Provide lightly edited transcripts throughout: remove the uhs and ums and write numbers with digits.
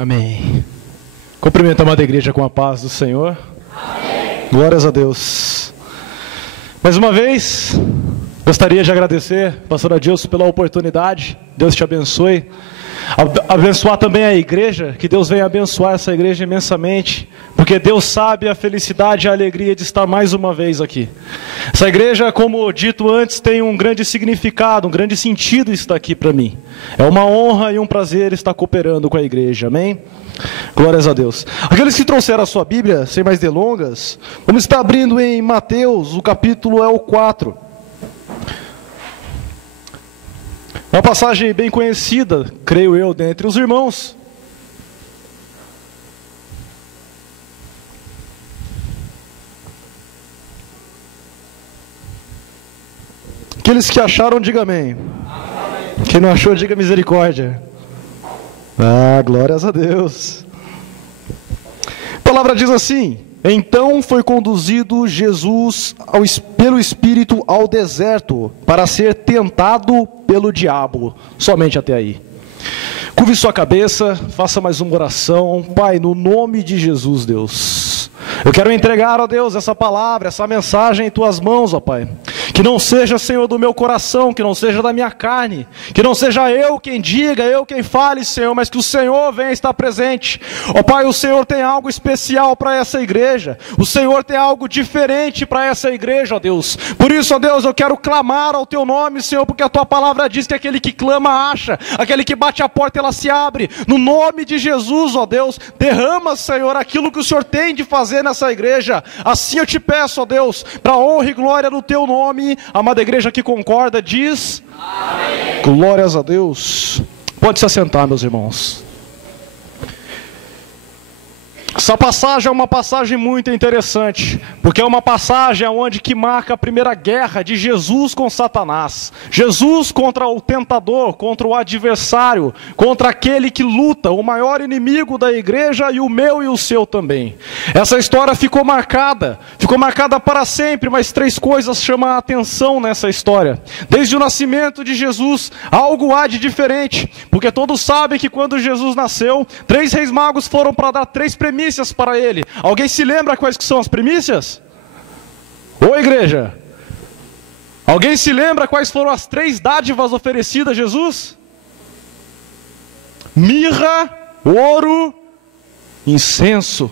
Amém. Cumprimento a amada igreja com a paz do Senhor. Amém. Glórias a Deus. Mais uma vez, gostaria de agradecer, pastor Adilson, pela oportunidade. Deus te abençoe. Abençoar também a igreja, que Deus venha abençoar essa igreja imensamente, porque Deus sabe a felicidade e a alegria de estar mais uma vez aqui. Essa igreja, como dito antes, tem um grande significado, um grande sentido estar aqui para mim. É uma honra e um prazer estar cooperando com a igreja, amém? Glórias a Deus. Aqueles que trouxeram a sua Bíblia, sem mais delongas, vamos estar abrindo em Mateus, o capítulo é o 4. Uma passagem bem conhecida, creio eu, dentre os irmãos. Aqueles que acharam, diga amém. Amém. Quem não achou, diga misericórdia. Ah, glórias a Deus. A palavra diz assim: então foi conduzido Jesus pelo Espírito ao deserto, para ser tentado pelo diabo. Somente até aí. Curve sua cabeça, faça mais uma oração. Pai, no nome de Jesus, Deus, eu quero entregar, ó Deus, essa palavra, essa mensagem em Tuas mãos, ó Pai. Que não seja, Senhor, do meu coração, que não seja da minha carne, que não seja eu quem diga, eu quem fale, Senhor, mas que o Senhor venha estar presente. Ó Pai, o Senhor tem algo especial para essa igreja, o Senhor tem algo diferente para essa igreja, ó Deus. Por isso, ó Deus, eu quero clamar ao Teu nome, Senhor, porque a Tua palavra diz que aquele que clama acha, aquele que bate a porta ela se abre. No nome de Jesus, ó Deus, derrama, Senhor, aquilo que o Senhor tem de fazer nessa igreja. Assim eu te peço, ó Deus, para honra e glória do Teu nome. A amada igreja que concorda diz amém. Glórias a Deus. Pode se assentar, meus irmãos. Essa passagem é uma passagem muito interessante, porque é uma passagem onde que marca a primeira guerra de Jesus com Satanás. Jesus contra o tentador, contra o adversário, contra aquele que luta, o maior inimigo da igreja e o meu e o seu também. Essa história ficou marcada para sempre, mas três coisas chamam a atenção nessa história. Desde o nascimento de Jesus, algo há de diferente, porque todos sabem que quando Jesus nasceu, 3 reis magos foram para dar 3 premissas para ele. Alguém se lembra quais que são as primícias? Ô igreja, alguém se lembra quais foram as 3 dádivas oferecidas a Jesus? Mirra, ouro, incenso.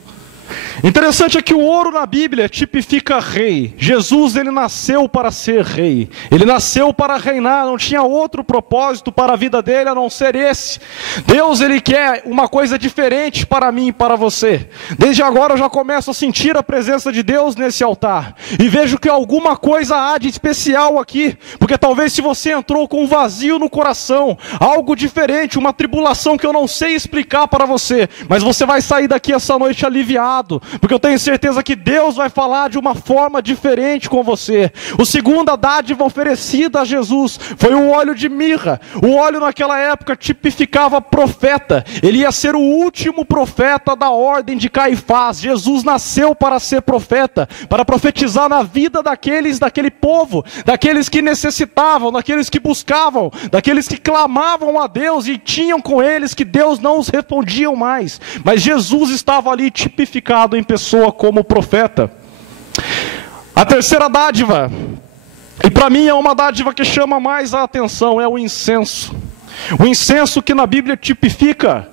Interessante é que o ouro na Bíblia tipifica rei. Jesus, ele nasceu para ser rei. Ele nasceu para reinar, não tinha outro propósito para a vida dele a não ser esse. Deus, ele quer uma coisa diferente para mim e para você. Desde agora eu já começo a sentir a presença de Deus nesse altar. E vejo que alguma coisa há de especial aqui. Porque talvez se você entrou com um vazio no coração, algo diferente, uma tribulação que eu não sei explicar para você, mas você vai sair daqui essa noite aliviado. Porque eu tenho certeza que Deus vai falar de uma forma diferente com você. A segunda dádiva oferecida a Jesus foi o óleo de mirra. O óleo naquela época tipificava profeta. Ele ia ser o último profeta da ordem de Caifás. Jesus nasceu para ser profeta, para profetizar na vida daquele povo, daqueles que necessitavam, daqueles que buscavam, daqueles que clamavam a Deus e tinham com eles que Deus não os respondia mais. Mas Jesus estava ali tipificado em pessoa como profeta. A terceira dádiva, e para mim é uma dádiva que chama mais a atenção, é o incenso. O incenso que na Bíblia tipifica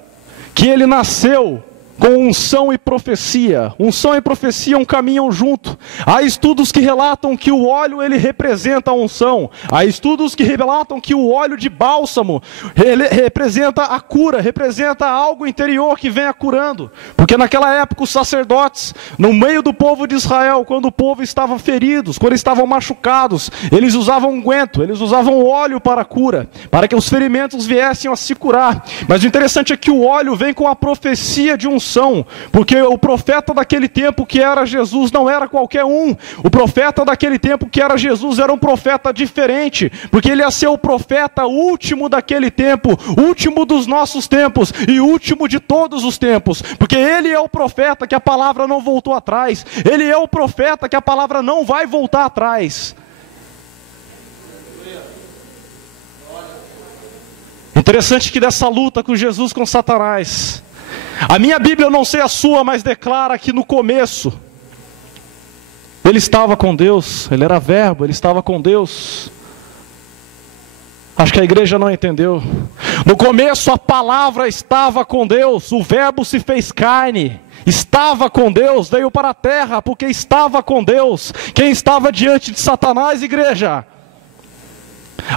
que ele nasceu com unção e profecia. Unção e profecia caminham junto. Há estudos que relatam que o óleo ele representa a unção. Há estudos que relatam que o óleo de bálsamo ele representa a cura, representa algo interior que venha curando. Porque naquela época os sacerdotes, no meio do povo de Israel, quando o povo estava feridos, quando estavam machucados, eles usavam unguento, eles usavam óleo para a cura, para que os ferimentos viessem a se curar. Mas o interessante é que o óleo vem com a profecia de unção. Porque o profeta daquele tempo que era Jesus não era qualquer um. O profeta daquele tempo que era Jesus era um profeta diferente, porque ele ia ser o profeta último daquele tempo, último dos nossos tempos e último de todos os tempos, porque ele é o profeta que a palavra não voltou atrás, ele é o profeta que a palavra não vai voltar atrás. Interessante que dessa luta com Jesus com Satanás, A minha Bíblia, eu não sei a sua, mas declara que no começo ele estava com Deus, ele era verbo, ele estava com Deus. Acho que a igreja não entendeu. No começo a palavra estava com Deus, o verbo se fez carne, estava com Deus, veio para a terra porque estava com Deus. Quem estava diante de Satanás, igreja?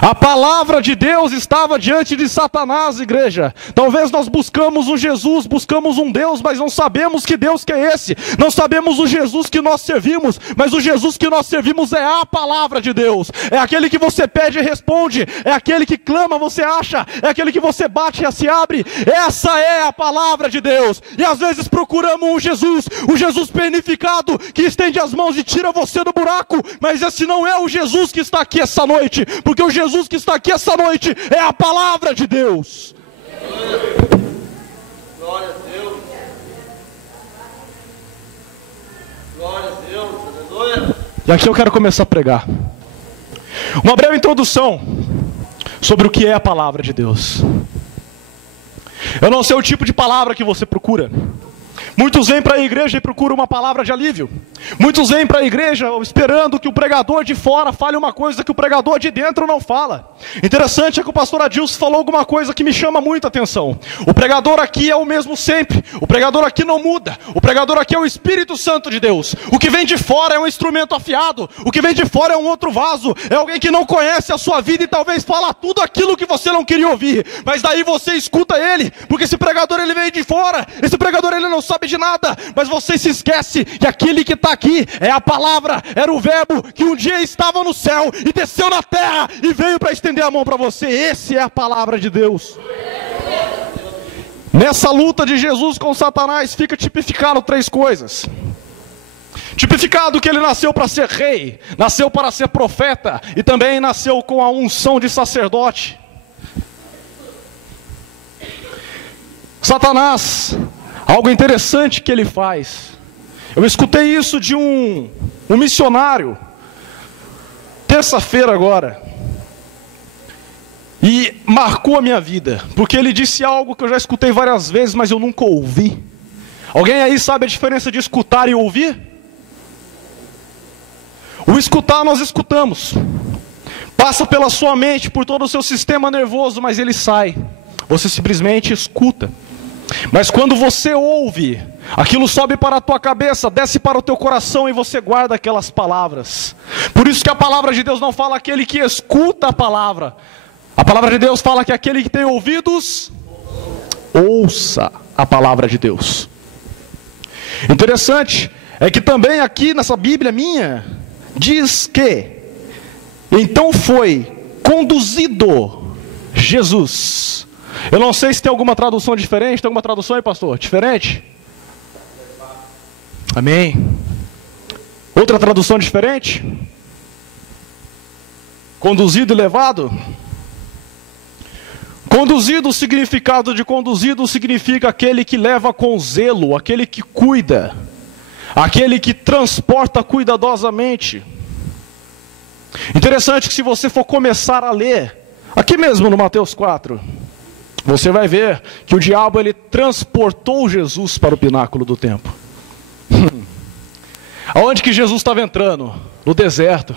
A palavra de Deus estava diante de Satanás, igreja. Talvez nós buscamos um Jesus, buscamos um Deus, mas não sabemos que Deus que é esse. Não sabemos o Jesus que nós servimos, mas o Jesus que nós servimos é a palavra de Deus. É aquele que você pede e responde, é aquele que clama, você acha, é aquele que você bate e se abre. Essa é a palavra de Deus. E às vezes procuramos um Jesus, o Jesus planificado, que estende as mãos e tira você do buraco. Mas esse não é o Jesus que está aqui essa noite, porque o Jesus que está aqui essa noite é a palavra de Deus. Glória a Deus. Glória a Deus. Aleluia. E aqui eu quero começar a pregar. Uma breve introdução sobre o que é a palavra de Deus. Eu não sei o tipo de palavra que você procura. Muitos vêm para a igreja e procuram uma palavra de alívio. Muitos vêm para a igreja esperando que o pregador de fora fale uma coisa que o pregador de dentro não fala. Interessante é que o pastor Adilson falou alguma coisa que me chama muita atenção. O pregador aqui é o mesmo sempre. O pregador aqui não muda. O pregador aqui é o Espírito Santo de Deus. O que vem de fora é um instrumento afiado. O que vem de fora é um outro vaso. É alguém que não conhece a sua vida e talvez fala tudo aquilo que você não queria ouvir. Mas daí você escuta ele. Porque esse pregador ele veio de fora. Esse pregador ele não sabe de nada, mas você se esquece que aquele que está aqui é a palavra, era o verbo que um dia estava no céu e desceu na terra e veio para estender a mão para você. Esse é a palavra de Deus. Nessa luta de Jesus com Satanás fica tipificado 3 coisas. Tipificado que ele nasceu para ser rei, nasceu para ser profeta e também nasceu com a unção de sacerdote. Satanás, algo interessante que ele faz. Eu escutei isso de um missionário, terça-feira agora, e marcou a minha vida, porque ele disse algo que eu já escutei várias vezes, mas eu nunca ouvi. Alguém aí sabe a diferença de escutar e ouvir? O escutar nós escutamos, passa pela sua mente, por todo o seu sistema nervoso, mas ele sai, você simplesmente escuta. Mas quando você ouve, aquilo sobe para a tua cabeça, desce para o teu coração e você guarda aquelas palavras. Por isso que a palavra de Deus não fala aquele que escuta a palavra. A palavra de Deus fala que aquele que tem ouvidos, ouça a palavra de Deus. Interessante é que também aqui nessa Bíblia minha, diz que então foi conduzido Jesus. Eu não sei se tem alguma tradução diferente. Tem alguma tradução aí, pastor? Diferente? Amém. Outra tradução diferente? Conduzido e levado? Conduzido, o significado de conduzido significa aquele que leva com zelo, aquele que cuida, aquele que transporta cuidadosamente. Interessante que se você for começar a ler, aqui mesmo no Mateus 4, você vai ver que o diabo ele transportou Jesus para o pináculo do templo. Aonde que Jesus estava entrando? No deserto.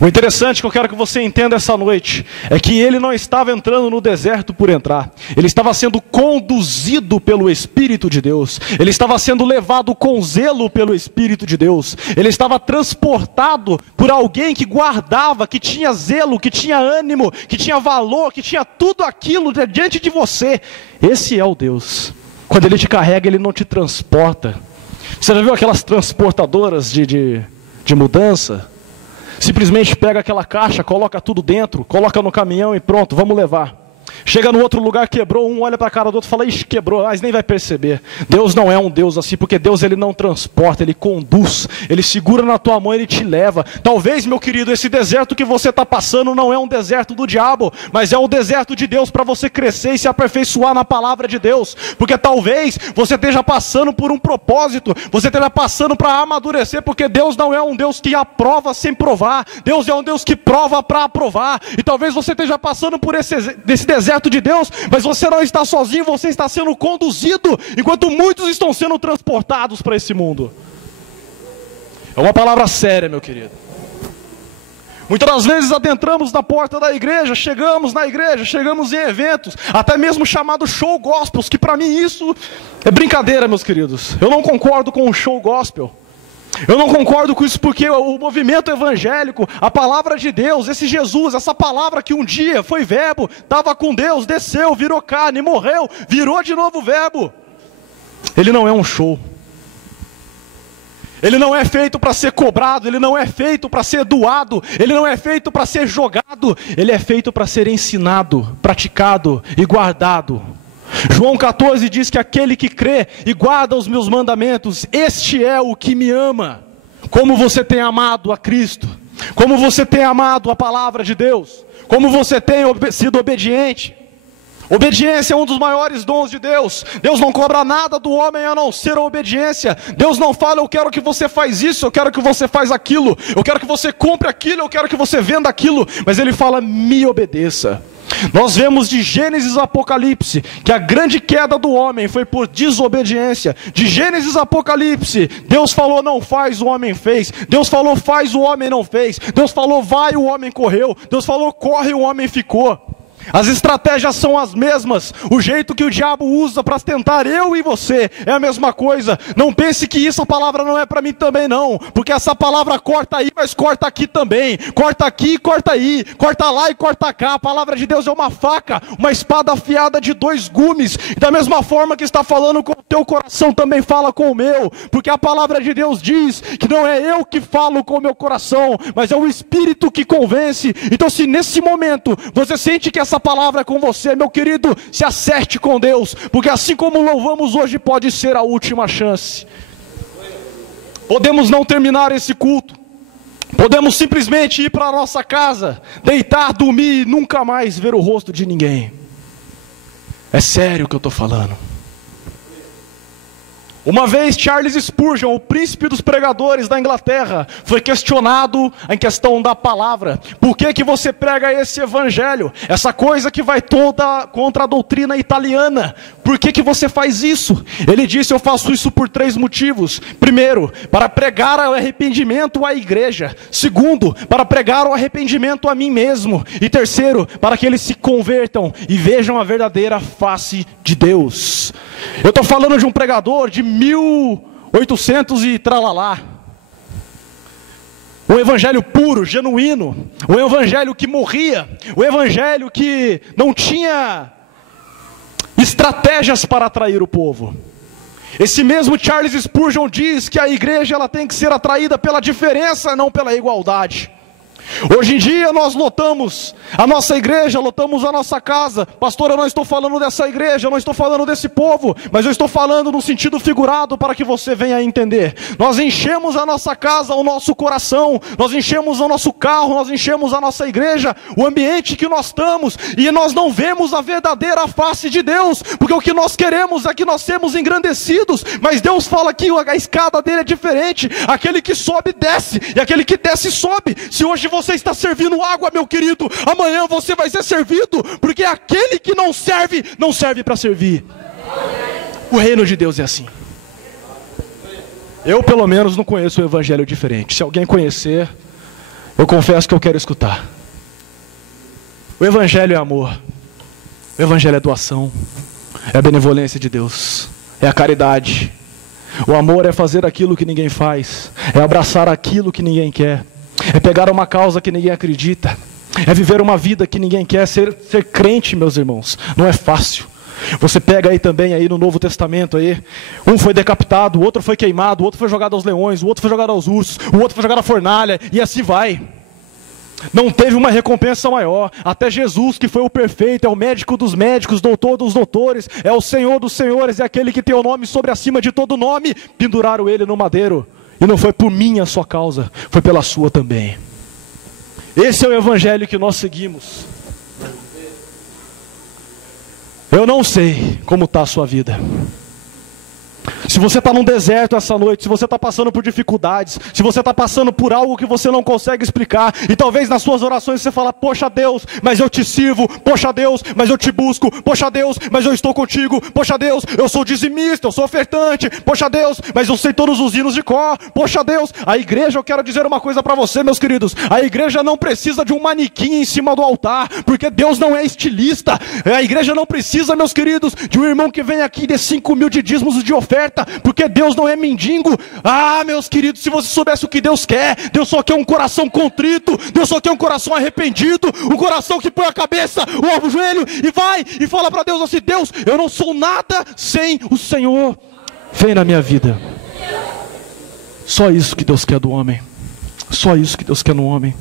O interessante que eu quero que você entenda essa noite é que ele não estava entrando no deserto por entrar. Ele estava sendo conduzido pelo Espírito de Deus. Ele estava sendo levado com zelo pelo Espírito de Deus. Ele estava transportado por alguém que guardava, que tinha zelo, que tinha ânimo, que tinha valor, que tinha tudo aquilo diante de você. Esse é o Deus. Quando ele te carrega, ele não te transporta. Você já viu aquelas transportadoras de mudança? Simplesmente pega aquela caixa, coloca tudo dentro, coloca no caminhão e pronto, vamos levar. Chega no outro lugar, quebrou, um olha para a cara do outro e fala, ixi, quebrou, mas nem vai perceber. Deus não é um Deus assim, porque Deus ele não transporta, ele conduz, ele segura na tua mão, ele te leva. Talvez, meu querido, esse deserto que você está passando não é um deserto do diabo, mas é um deserto de Deus para você crescer e se aperfeiçoar na palavra de Deus. Porque talvez você esteja passando por um propósito, você esteja passando para amadurecer, porque Deus não é um Deus que aprova sem provar, Deus é um Deus que prova para aprovar. E talvez você esteja passando por esse deserto deserto de Deus, mas você não está sozinho, você está sendo conduzido, enquanto muitos estão sendo transportados para esse mundo. É uma palavra séria, meu querido. Muitas das vezes adentramos na porta da igreja, chegamos na igreja, chegamos em eventos, até mesmo chamado show gospels, que para mim isso é brincadeira, meus queridos. Eu não concordo com o show gospel. Eu não concordo com isso porque o movimento evangélico, a palavra de Deus, esse Jesus, essa palavra que um dia foi verbo, estava com Deus, desceu, virou carne, morreu, virou de novo verbo. Ele não é um show. Ele não é feito para ser cobrado, ele não é feito para ser doado, ele não é feito para ser jogado, ele é feito para ser ensinado, praticado e guardado. João 14 diz que aquele que crê e guarda os meus mandamentos, este é o que me ama. Como você tem amado a Cristo, como você tem amado a palavra de Deus, como você tem sido obediente. Obediência é um dos maiores dons de Deus. Deus não cobra nada do homem a não ser a obediência. Deus não fala, eu quero que você faz isso, eu quero que você faz aquilo, eu quero que você compre aquilo, eu quero que você venda aquilo. Mas Ele fala, me obedeça. Nós vemos de Gênesis a Apocalipse que a grande queda do homem foi por desobediência. De Gênesis a Apocalipse, Deus falou não faz, o homem fez. Deus falou faz, o homem não fez. Deus falou vai, o homem correu. Deus falou corre, o homem ficou. As estratégias são as mesmas. O jeito que o diabo usa para tentar eu e você é a mesma coisa. Não pense que essa palavra não é para mim também não, porque essa palavra corta aí, mas corta aqui também. Corta aqui e corta aí, corta lá e corta cá. A palavra de Deus é uma faca, uma espada afiada de 2 gumes. E da mesma forma que está falando com o teu coração, também fala com o meu, porque a palavra de Deus diz que não é eu que falo com o meu coração, mas é o Espírito que convence. Então se nesse momento você sente que essa palavra é com você, meu querido, se acerte com Deus, porque assim como louvamos hoje, pode ser a última chance. Podemos não terminar esse culto, podemos simplesmente ir para a nossa casa, deitar, dormir e nunca mais ver o rosto de ninguém. É sério o que eu estou falando. Uma vez Charles Spurgeon, o príncipe dos pregadores da Inglaterra, foi questionado em questão da palavra. Por que você prega esse evangelho? Essa coisa que vai toda contra a doutrina italiana. Por que você faz isso? Ele disse, eu faço isso por 3 motivos. Primeiro, para pregar o arrependimento à igreja. Segundo, para pregar o arrependimento a mim mesmo. E terceiro, para que eles se convertam e vejam a verdadeira face de Deus. Eu estou falando de um pregador de 1800 e tralalá. Um evangelho puro, genuíno. Um evangelho que morria. Um evangelho que não tinha estratégias para atrair o povo. Esse mesmo Charles Spurgeon diz que a igreja ela tem que ser atraída pela diferença, não pela igualdade. Hoje em dia nós lotamos a nossa igreja, lotamos a nossa casa. Pastor, eu não estou falando dessa igreja, eu não estou falando desse povo, mas eu estou falando no sentido figurado para que você venha a entender. Nós enchemos a nossa casa, o nosso coração, nós enchemos o nosso carro, nós enchemos a nossa igreja, o ambiente que nós estamos, e nós não vemos a verdadeira face de Deus, porque o que nós queremos é que nós sejamos engrandecidos, mas Deus fala que a escada dele é diferente. Aquele que sobe desce, e aquele que desce sobe. Se hoje você está servindo água, meu querido, amanhã você vai ser servido, porque aquele que não serve para servir. O reino de Deus é assim. Eu pelo menos não conheço um evangelho diferente. Se alguém conhecer, eu confesso que eu quero escutar. O evangelho é amor, o evangelho é doação, é a benevolência de Deus, é a caridade. O amor é fazer aquilo que ninguém faz, é abraçar aquilo que ninguém quer, é pegar uma causa que ninguém acredita, é viver uma vida que ninguém quer. Ser crente, meus irmãos, não é fácil. Você pega aí também aí no Novo Testamento aí, um foi decapitado, o outro foi queimado, o outro foi jogado aos leões, o outro foi jogado aos ursos, o outro foi jogado à fornalha, e assim vai. Não teve uma recompensa maior. Até Jesus, que foi o perfeito, é o médico dos médicos, doutor dos doutores, é o Senhor dos senhores, é aquele que tem o nome sobre acima de todo nome, penduraram ele no madeiro. E não foi por minha sua causa, foi pela sua também. Esse é o evangelho que nós seguimos. Eu não sei como está a sua vida. Se você está num deserto essa noite, se você está passando por dificuldades, se você está passando por algo que você não consegue explicar, e talvez nas suas orações você fala: poxa Deus, mas eu te sirvo, poxa Deus, mas eu te busco, poxa Deus, mas eu estou contigo, poxa Deus, eu sou dizimista, eu sou ofertante, poxa Deus, mas eu sei todos os hinos de cor, poxa Deus. A igreja, eu quero dizer uma coisa para você, meus queridos: a igreja não precisa de um manequim em cima do altar, porque Deus não é estilista. A igreja não precisa, meus queridos, de um irmão que vem aqui de 5.000 de dízimos de oferta, porque Deus não é mendigo. Ah, meus queridos, se você soubesse o que Deus quer, Deus só quer um coração contrito, Deus só quer um coração arrependido, um coração que põe a cabeça, o joelho e vai e fala para Deus assim: Deus, eu não sou nada sem o Senhor, vem na minha vida. Só isso que Deus quer do homem, só isso que Deus quer no homem.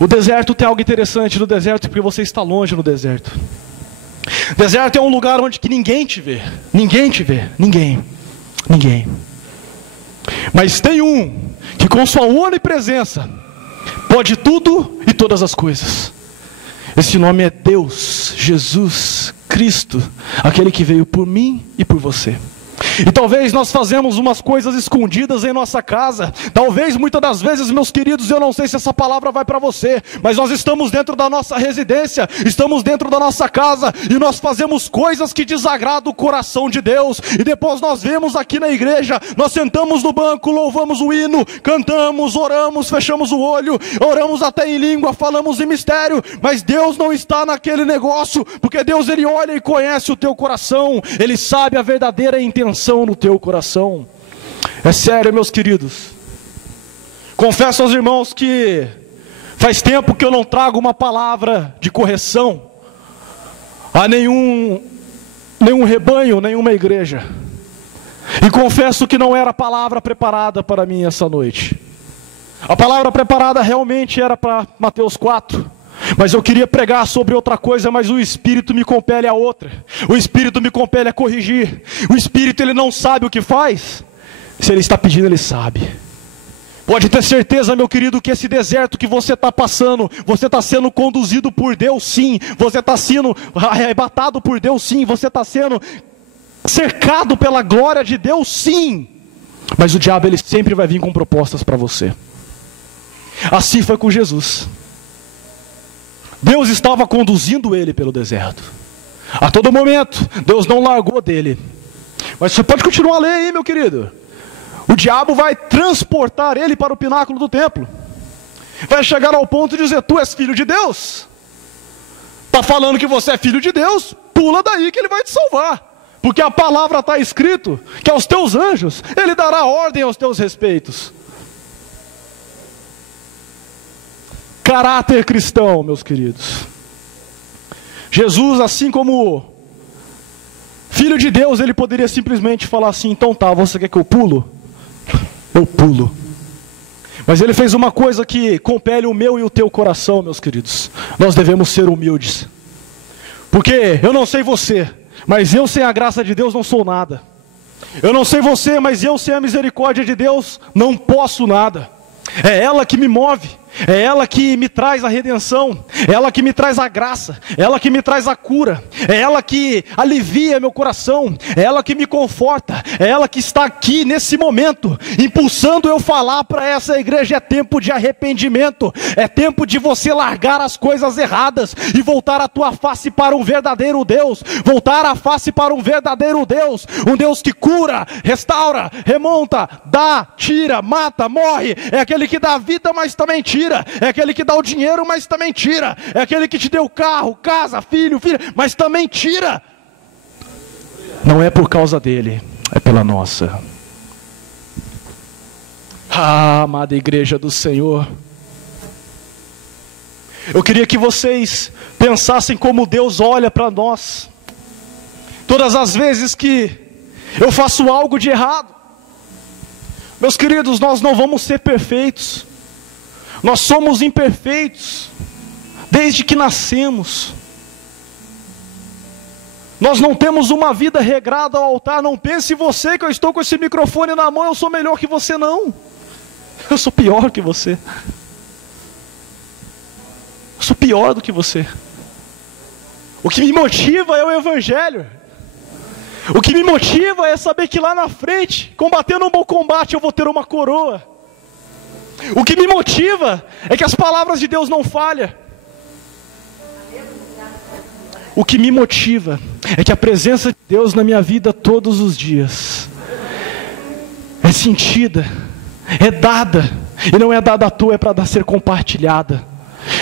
O deserto tem algo interessante no deserto, porque você está longe no deserto. Deserto é um lugar onde que ninguém te vê, ninguém. Mas tem um que com sua onipresença pode tudo e todas as coisas. Esse nome é Deus, Jesus Cristo, aquele que veio por mim e por você. E talvez nós fazemos umas coisas escondidas em nossa casa. Talvez muitas das vezes, meus queridos, eu não sei se essa palavra vai para você, mas nós estamos dentro da nossa residência, estamos dentro da nossa casa, e nós fazemos coisas que desagradam o coração de Deus. E depois nós vemos aqui na igreja, nós sentamos no banco, louvamos o hino, cantamos, oramos, fechamos o olho, oramos até em língua, falamos em mistério, mas Deus não está naquele negócio, porque Deus, Ele olha e conhece o teu coração, Ele sabe a verdadeira intenção no teu coração. É sério, meus queridos. Confesso aos irmãos que faz tempo que eu não trago uma palavra de correção a nenhum rebanho, nenhuma igreja. E confesso que não era a palavra preparada para mim essa noite. A palavra preparada realmente era para Mateus 4. Mas eu queria pregar sobre outra coisa, mas o Espírito me compele a outra. O Espírito me compele a corrigir. O Espírito, ele não sabe o que faz. Se ele está pedindo, ele sabe. Pode ter certeza, meu querido, que esse deserto que você está passando, você está sendo conduzido por Deus, sim. Você está sendo arrebatado por Deus, sim. Você está sendo cercado pela glória de Deus, sim. Mas o diabo, ele sempre vai vir com propostas para você. Assim foi com Jesus. Deus estava conduzindo ele pelo deserto. A todo momento, Deus não largou dele. Mas você pode continuar a ler aí, meu querido. O diabo vai transportar ele para o pináculo do templo. Vai chegar ao ponto de dizer: tu és filho de Deus. Está falando que você é filho de Deus? Pula daí que ele vai te salvar. Porque a palavra está escrito que aos teus anjos ele dará ordem aos teus respeitos. Caráter cristão, meus queridos. Jesus, assim como Filho de Deus, ele poderia simplesmente falar assim: então tá, você quer que eu pulo? Eu pulo. Mas ele fez uma coisa que compele o meu e o teu coração, meus queridos. Nós devemos ser humildes. Porque eu não sei você, mas eu sem a graça de Deus não sou nada. Eu não sei você, mas eu sem a misericórdia de Deus não posso nada. É ela que me move. É ela que me traz a redenção, é ela que me traz a graça, é ela que me traz a cura, é ela que alivia meu coração, é ela que me conforta, é ela que está aqui nesse momento, impulsando eu falar para essa igreja: é tempo de arrependimento, é tempo de você largar as coisas erradas e voltar a tua face para um verdadeiro Deus, voltar a face para um verdadeiro Deus, um Deus que cura, restaura, remonta, dá, tira, mata, morre, é aquele que dá vida, mas também tira. É aquele que dá o dinheiro, mas também tira. É aquele que te deu carro, casa, filho, filha, mas também tira. Não é por causa dele, é pela nossa. Ah, amada igreja do Senhor, eu queria que vocês pensassem como Deus olha para nós. Todas as vezes que eu faço algo de errado, meus queridos, nós não vamos ser perfeitos. Nós somos imperfeitos, desde que nascemos. Nós não temos uma vida regrada ao altar. Não pense você que eu estou com esse microfone na mão, eu sou melhor que você, não. Eu sou pior que você. Eu sou pior do que você. O que me motiva é o Evangelho. O que me motiva é saber que lá na frente, combatendo um bom combate, eu vou ter uma coroa. O que me motiva é que as palavras de Deus não falham. O que me motiva é que a presença de Deus na minha vida todos os dias é sentida, é dada, e não é dada à toa, é para ser compartilhada.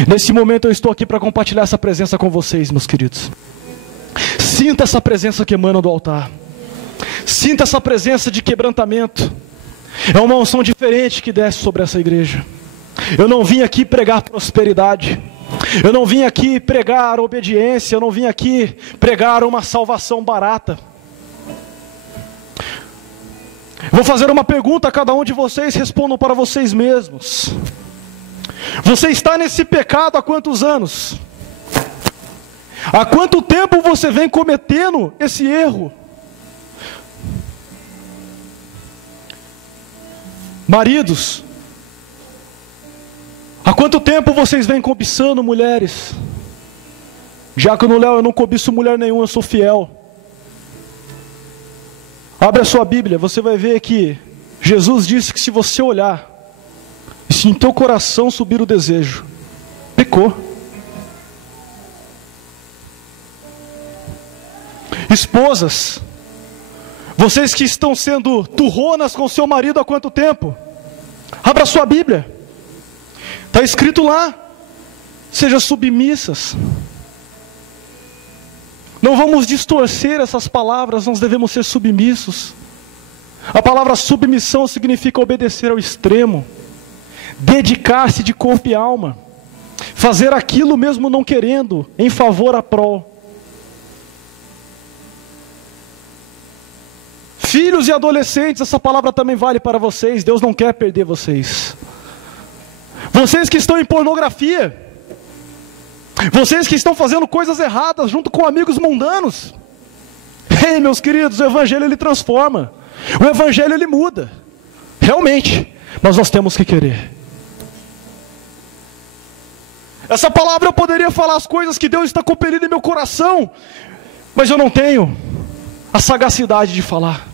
Nesse momento eu estou aqui para compartilhar essa presença com vocês, meus queridos. Sinta essa presença que emana do altar. Sinta essa presença de quebrantamento. É uma unção diferente que desce sobre essa igreja. Eu não vim aqui pregar prosperidade. Eu não vim aqui pregar obediência. Eu não vim aqui pregar uma salvação barata. Vou fazer uma pergunta a cada um de vocês, respondam para vocês mesmos. Você está nesse pecado há quantos anos? Há quanto tempo você vem cometendo esse erro? Maridos, há quanto tempo vocês vêm cobiçando mulheres? Diácono Léo, eu não cobiço mulher nenhuma, eu sou fiel. Abre a sua Bíblia, você vai ver que Jesus disse que se você olhar, e se em teu coração subir o desejo, pecou. Esposas, vocês que estão sendo turronas com seu marido há quanto tempo? Abra sua Bíblia. Está escrito lá, sejam submissas. Não vamos distorcer essas palavras, nós devemos ser submissos. A palavra submissão significa obedecer ao extremo, dedicar-se de corpo e alma, fazer aquilo mesmo não querendo, em favor a prol. Filhos e adolescentes, essa palavra também vale para vocês. Deus não quer perder vocês. Vocês que estão em pornografia, vocês que estão fazendo coisas erradas junto com amigos mundanos. Ei, meus queridos, o Evangelho ele transforma. O Evangelho ele muda. Realmente, mas nós temos que querer. Essa palavra eu poderia falar as coisas que Deus está compelindo em meu coração, mas eu não tenho a sagacidade de falar.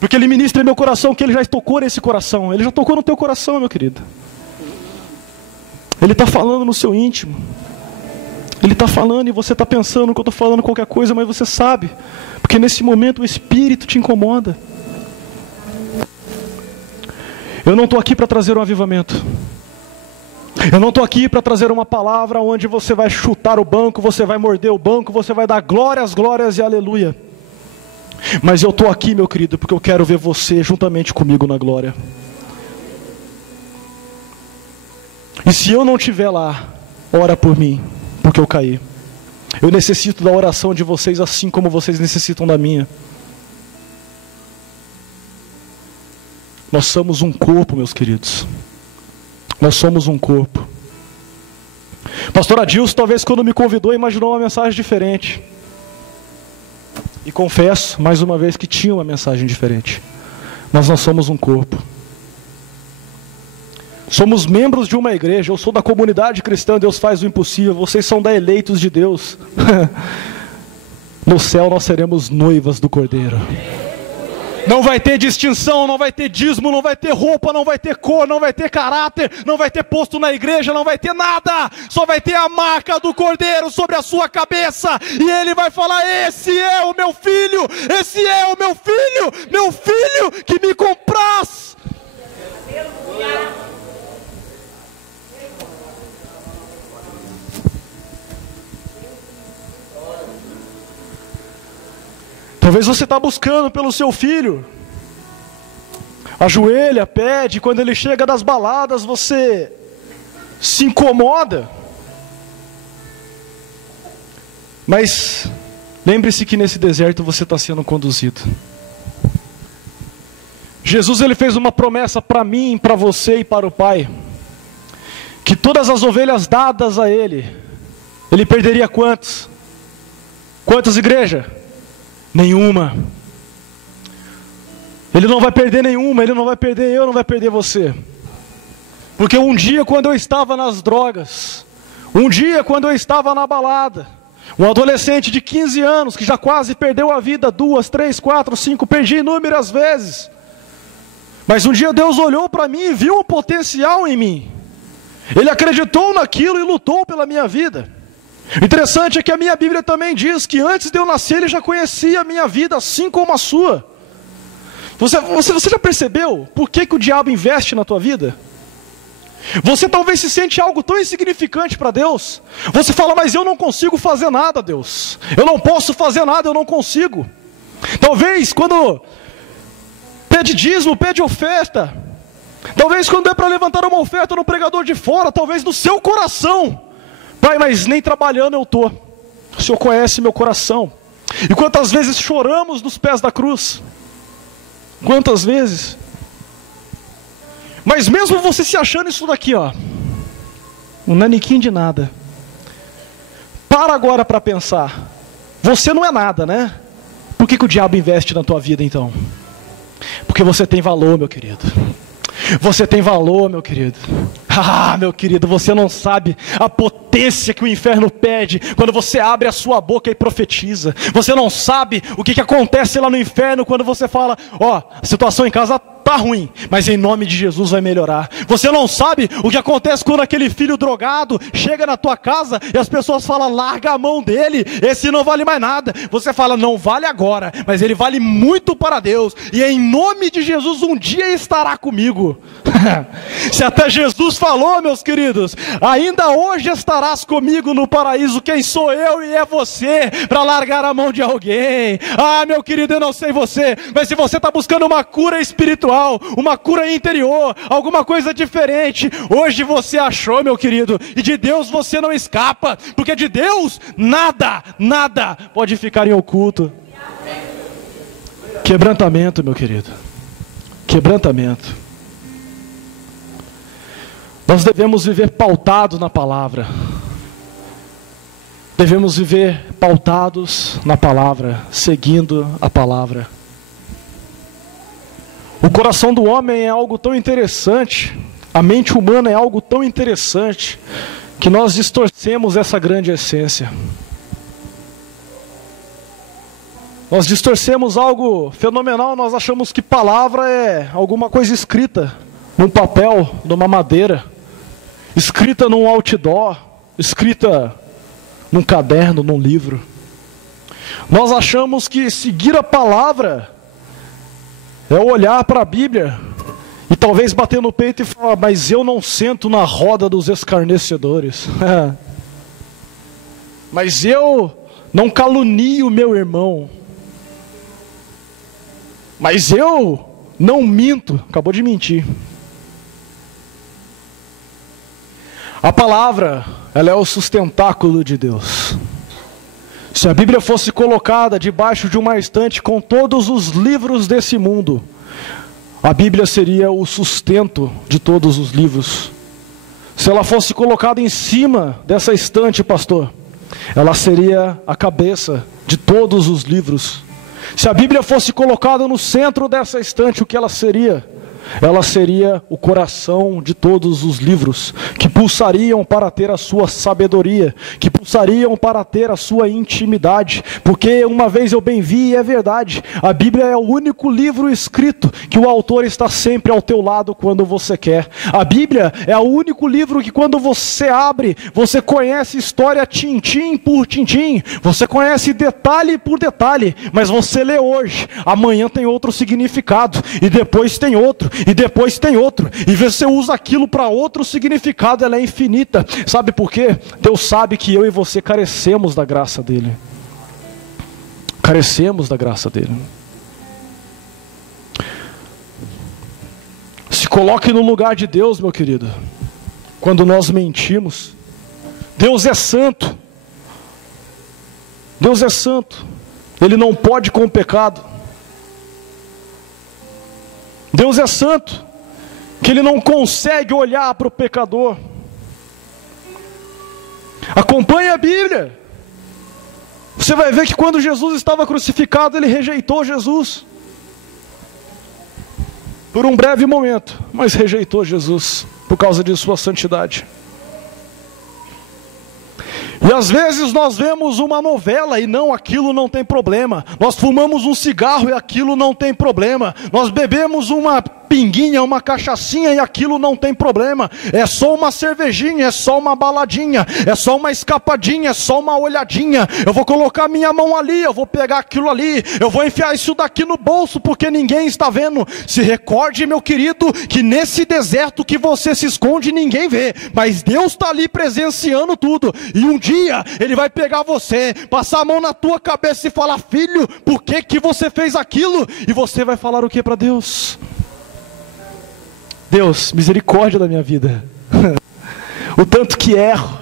Porque Ele ministra em meu coração que Ele já tocou nesse coração. Ele já tocou no teu coração, meu querido. Ele está falando no seu íntimo. Ele está falando e você está pensando que eu estou falando qualquer coisa, mas você sabe. Porque nesse momento o Espírito te incomoda. Eu não estou aqui para trazer um avivamento. Eu não estou aqui para trazer uma palavra onde você vai chutar o banco, você vai morder o banco, você vai dar glórias, glórias e aleluia. Mas eu estou aqui, meu querido, porque eu quero ver você juntamente comigo na glória. E se eu não estiver lá, ora por mim, porque eu caí. Eu necessito da oração de vocês assim como vocês necessitam da minha. Nós somos um corpo, meus queridos. Nós somos um corpo. Pastor Adilson, talvez quando me convidou, imaginou uma mensagem diferente. E confesso, mais uma vez, que tinha uma mensagem diferente. Mas nós somos um corpo. Somos membros de uma igreja. Eu sou da comunidade cristã, Deus faz o impossível. Vocês são da eleitos de Deus. No céu nós seremos noivas do Cordeiro. Não vai ter distinção, não vai ter dízimo, não vai ter roupa, não vai ter cor, não vai ter caráter, não vai ter posto na igreja, não vai ter nada. Só vai ter a marca do Cordeiro sobre a sua cabeça. E Ele vai falar: esse é o meu filho, esse é o meu filho que me compraz. Talvez você está buscando pelo seu filho, ajoelha, pede, quando ele chega das baladas, você se incomoda. Mas lembre-se que nesse deserto você está sendo conduzido. Jesus ele fez uma promessa para mim, para você e para o Pai, que todas as ovelhas dadas a Ele, Ele perderia quantos? Quantas, igreja? Nenhuma. Ele não vai perder nenhuma, Ele não vai perder eu, não vai perder você. Porque um dia quando eu estava nas drogas, um dia quando eu estava na balada, Um adolescente de 15 anos que já quase perdeu a vida 2, 3, 4, 5, perdi inúmeras vezes. Mas um dia Deus olhou para mim e viu um potencial em mim. Ele acreditou naquilo e lutou pela minha vida. O interessante é que a minha Bíblia também diz que antes de eu nascer Ele já conhecia a minha vida, assim como a sua. Você já percebeu por que o diabo investe na tua vida? Você talvez se sente algo tão insignificante para Deus. Você fala, mas eu não consigo fazer nada, Deus. Eu não posso fazer nada, eu não consigo. Talvez quando pede dízimo, pede oferta. Talvez quando é para levantar uma oferta no pregador de fora, talvez no seu coração. Pai, mas nem trabalhando eu estou. O Senhor conhece meu coração. E quantas vezes choramos nos pés da cruz? Quantas vezes? Mas mesmo você se achando isso daqui, ó, um naniquinho de nada. Para agora para pensar. Você não é nada, né? Por que o diabo investe na tua vida então? Porque você tem valor, meu querido. Você tem valor, meu querido. Ah, meu querido, você não sabe a potência que o inferno pede quando você abre a sua boca e profetiza. Você não sabe o que acontece lá no inferno quando você fala, ó, a situação em casa tá ruim, mas em nome de Jesus vai melhorar. Você não sabe o que acontece quando aquele filho drogado chega na tua casa e as pessoas falam, larga a mão dele, esse não vale mais nada. Você fala, não vale agora, mas ele vale muito para Deus, e em nome de Jesus um dia estará comigo. Se até Jesus falou, meus queridos, ainda hoje estarás comigo no paraíso. Quem sou eu e é você para largar a mão de alguém? Ah, meu querido, eu não sei você, mas se você está buscando uma cura espiritual, uma cura interior, alguma coisa diferente, hoje você achou, meu querido, e de Deus você não escapa, porque de Deus nada pode ficar em oculto. Quebrantamento, meu querido, quebrantamento. Nós devemos viver pautados na palavra. Devemos viver pautados na palavra, seguindo a palavra. O coração do homem é algo tão interessante, a mente humana é algo tão interessante, que nós distorcemos essa grande essência. Nós distorcemos algo fenomenal, nós achamos que palavra é alguma coisa escrita num papel, numa madeira, escrita num outdoor, escrita num caderno, num livro. Nós achamos que seguir a palavra é olhar para a Bíblia e talvez bater no peito e falar, mas eu não sento na roda dos escarnecedores. Mas eu não calunio meu irmão. Mas eu não minto. Acabou de mentir. A palavra, ela é o sustentáculo de Deus. Se a Bíblia fosse colocada debaixo de uma estante com todos os livros desse mundo, a Bíblia seria o sustento de todos os livros. Se ela fosse colocada em cima dessa estante, pastor, ela seria a cabeça de todos os livros. Se a Bíblia fosse colocada no centro dessa estante, o que ela seria? Ela seria o coração de todos os livros, que pulsariam para ter a sua sabedoria, que pulsariam para ter a sua intimidade, porque uma vez eu bem vi e é verdade, a Bíblia é o único livro escrito que o autor está sempre ao teu lado quando você quer. A Bíblia é o único livro que quando você abre, você conhece história tintim por tintim, você conhece detalhe por detalhe, mas você lê hoje, amanhã tem outro significado, e depois tem outro, e depois tem outro, e você usa aquilo para outro significado, ela é infinita. Sabe por quê? Deus sabe que eu e você carecemos da graça dele. Carecemos da graça dele. Se coloque no lugar de Deus, meu querido. Quando nós mentimos, Deus é santo. Deus é santo. Ele não pode com o pecado. Deus é santo, que Ele não consegue olhar para o pecador. Acompanhe a Bíblia. Você vai ver que quando Jesus estava crucificado, Ele rejeitou Jesus. Por um breve momento, mas rejeitou Jesus, por causa de sua santidade. E às vezes nós vemos uma novela e não, aquilo não tem problema. Nós fumamos um cigarro e aquilo não tem problema. Nós bebemos uma pinguinha, uma cachaçinha e aquilo não tem problema. É só uma cervejinha, é só uma baladinha, é só uma escapadinha, é só uma olhadinha. Eu vou colocar minha mão ali, eu vou pegar aquilo ali, eu vou enfiar isso daqui no bolso porque ninguém está vendo. Se recorde, meu querido, que nesse deserto que você se esconde ninguém vê, mas Deus está ali presenciando tudo. E um dia Ele vai pegar você, passar a mão na tua cabeça e falar: filho, por que você fez aquilo? E você vai falar o que para Deus? Deus, misericórdia da minha vida. O tanto que erro,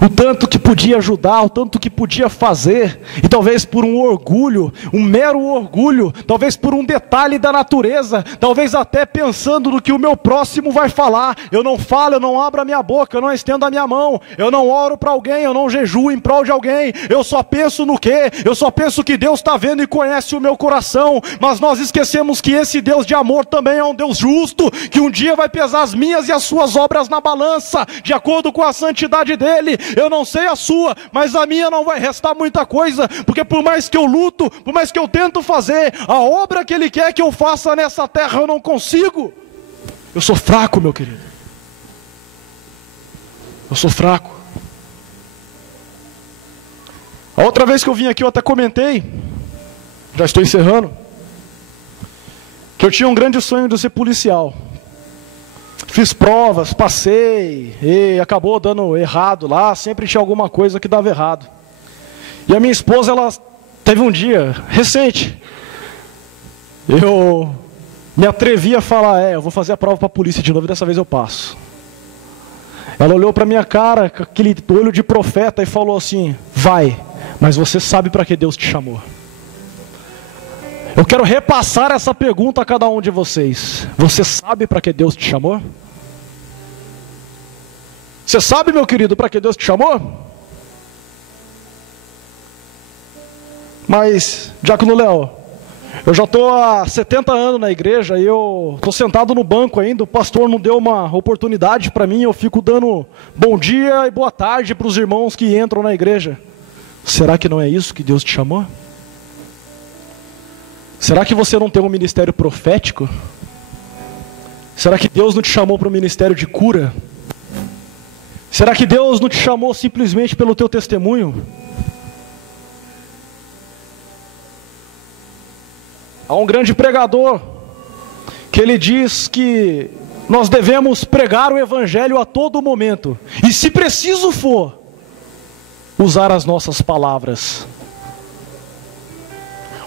o tanto que podia ajudar, o tanto que podia fazer, e talvez por um orgulho, um mero orgulho, talvez por um detalhe da natureza, talvez até pensando no que o meu próximo vai falar, eu não falo, eu não abro a minha boca, eu não estendo a minha mão, eu não oro para alguém, eu não jejuo em prol de alguém, eu só penso no quê? Eu só penso que Deus está vendo e conhece o meu coração. Mas nós esquecemos que esse Deus de amor também é um Deus justo, que um dia vai pesar as minhas e as suas obras na balança, de acordo com a santidade dele. Eu não sei a sua, mas a minha não vai restar muita coisa, porque por mais que eu luto, por mais que eu tento fazer a obra que Ele quer que eu faça nessa terra, eu não consigo. Eu sou fraco, meu querido. Eu sou fraco. A outra vez que eu vim aqui eu até comentei, já estou encerrando, que eu tinha um grande sonho de ser policial. Fiz provas, passei, e acabou dando errado lá, sempre tinha alguma coisa que dava errado. E a minha esposa, ela teve um dia, recente, eu me atrevi a falar: eu vou fazer a prova para a polícia de novo, dessa vez eu passo. Ela olhou para minha cara, com aquele olho de profeta, e falou assim: vai, mas você sabe para que Deus te chamou. Eu quero repassar essa pergunta a cada um de vocês. Você sabe para que Deus te chamou? Você sabe, meu querido, para que Deus te chamou? Mas, Diácono Léo, eu já estou há 70 anos na igreja e eu estou sentado no banco ainda. O pastor não deu uma oportunidade para mim, eu fico dando bom dia e boa tarde para os irmãos que entram na igreja. Será que não é isso que Deus te chamou? Será que você não tem um ministério profético? Será que Deus não te chamou para o ministério de cura? Será que Deus não te chamou simplesmente pelo teu testemunho? Há um grande pregador que ele diz que nós devemos pregar o evangelho a todo momento, e se preciso for, usar as nossas palavras.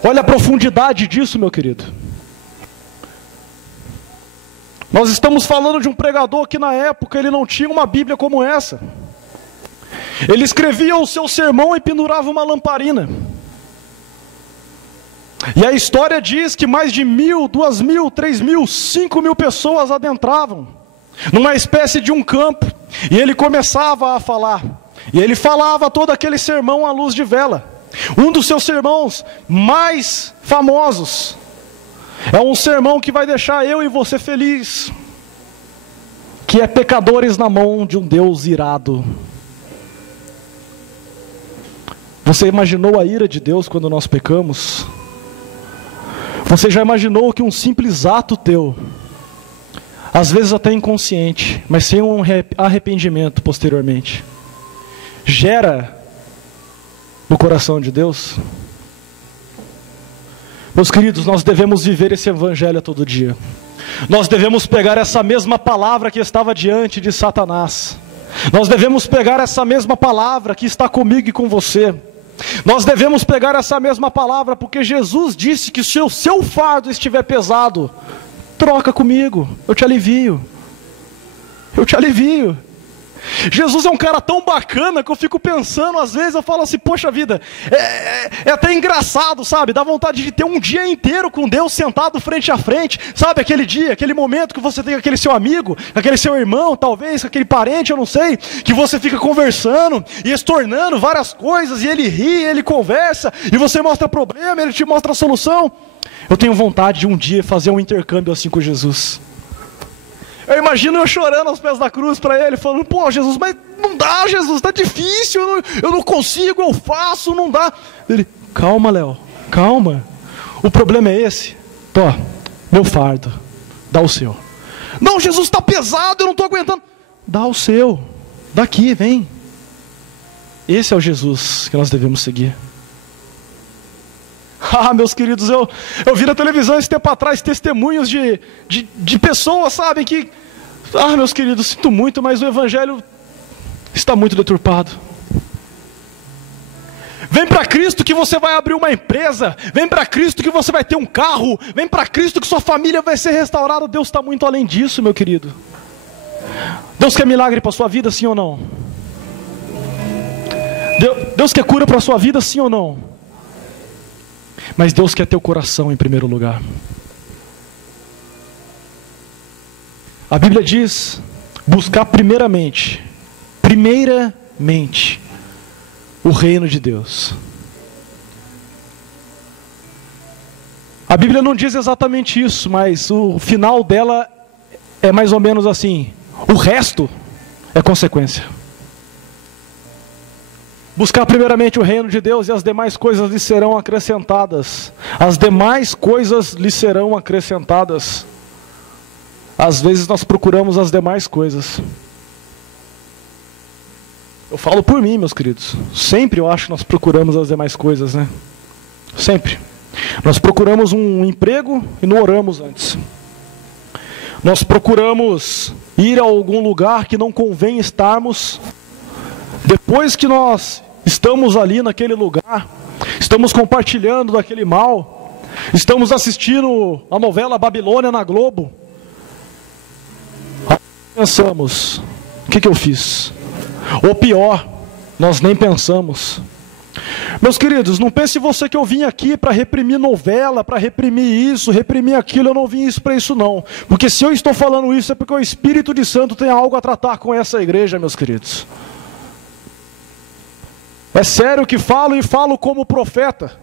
Olha a profundidade disso, meu querido. Nós estamos falando de um pregador que na época ele não tinha uma Bíblia como essa. Ele escrevia o seu sermão e pendurava uma lamparina. E a história diz que mais de 1.000, 2.000, 3.000, 5.000 pessoas adentravam numa espécie de um campo. E ele começava a falar. E ele falava todo aquele sermão à luz de vela. Um dos seus sermãos mais famosos é um sermão que vai deixar eu e você feliz, que é pecadores na mão de um Deus irado. Você imaginou a ira de Deus quando nós pecamos? Você já imaginou que um simples ato teu, às vezes até inconsciente, mas sem um arrependimento posteriormente, gera no coração de Deus? Meus queridos, nós devemos viver esse evangelho todo dia. Nós devemos pegar essa mesma palavra que estava diante de Satanás. Nós devemos pegar essa mesma palavra que está comigo e com você. Nós devemos pegar essa mesma palavra, porque Jesus disse que se o seu fardo estiver pesado, troca comigo, eu te alivio. Eu te alivio. Jesus é um cara tão bacana que eu fico pensando, às vezes eu falo assim: poxa vida, é até engraçado, sabe? Dá vontade de ter um dia inteiro com Deus sentado frente a frente, sabe? Aquele dia, aquele momento que você tem com aquele seu amigo, aquele seu irmão, talvez, aquele parente, eu não sei, que você fica conversando e estornando várias coisas, e ele ri, ele conversa, e você mostra o problema, ele te mostra a solução. Eu tenho vontade de um dia fazer um intercâmbio assim com Jesus. Eu imagino eu chorando aos pés da cruz para ele, falando: pô, Jesus, mas não dá, Jesus, está difícil, eu não consigo, eu faço, não dá. Ele, calma, Léo, calma. O problema é esse. Tó, meu fardo, dá o seu. Não, Jesus, está pesado, eu não estou aguentando. Dá o seu, daqui, vem. Esse é o Jesus que nós devemos seguir. Ah, meus queridos, eu vi na televisão esse tempo atrás testemunhos de pessoas, sabem, que... Ah, meus queridos, sinto muito, mas o evangelho está muito deturpado. Vem para Cristo que você vai abrir uma empresa. Vem para Cristo que você vai ter um carro. Vem para Cristo que sua família vai ser restaurada. Deus está muito além disso, meu querido. Deus quer milagre para a sua vida, sim ou não? Deus quer cura para a sua vida, sim ou não? Mas Deus quer teu coração em primeiro lugar. A Bíblia diz, buscar primeiramente, o reino de Deus. A Bíblia não diz exatamente isso, mas o final dela é mais ou menos assim: o resto é consequência. Buscar primeiramente o reino de Deus e as demais coisas lhe serão acrescentadas. As demais coisas lhe serão acrescentadas. Às vezes nós procuramos as demais coisas. Eu falo por mim, meus queridos. Sempre eu acho que nós procuramos as demais coisas, né? Sempre. Nós procuramos um emprego e não oramos antes. Nós procuramos ir a algum lugar que não convém estarmos. Depois que nós estamos ali naquele lugar, estamos compartilhando daquele mal, estamos assistindo a novela Babilônia na Globo, pensamos, o que eu fiz? Ou pior, nós nem pensamos. Meus queridos, não pense você que eu vim aqui para reprimir novela, para reprimir isso, reprimir aquilo. Eu não vim isso para isso não. Porque se eu estou falando isso é porque o Espírito de Santo tem algo a tratar com essa igreja, meus queridos. É sério que falo e falo como profeta.